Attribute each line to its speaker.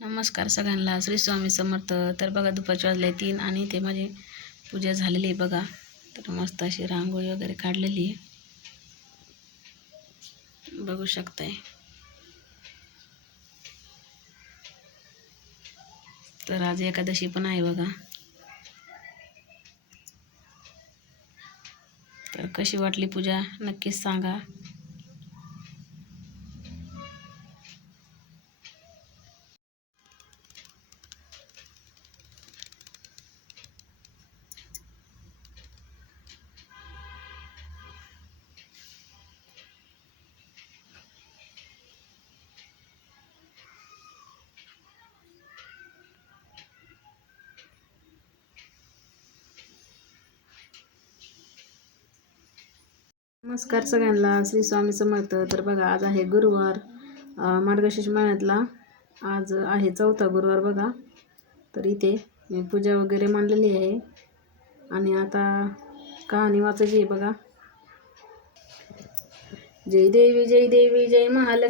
Speaker 1: नमस्कार सगळ्यांना. श्री स्वामी समर्थ. तर बघा दुपारचे वाजले तीन आणि ते माझी पूजा झालेली आहे बघा. तर मस्त अशी रांगोळी वगैरे काढलेली आहे. बघू शकताय. तर आज एकादशी पण आहे बघा. तर कशी वाटली पूजा? नक्कीच सांगा. नमस्कार सगळ्यांना. श्री स्वामी समर्थ. तर बघा आज आहे गुरुवार. मार्गशीर्ष महिन्यातला आज आहे चौथा गुरुवार बघा. तर इथे मी पूजा वगैरे मांडलेली आहे. आणि आता कहाणी वाचायची आहे बघा. जय देवी जय देवी जय महालक्ष्मी.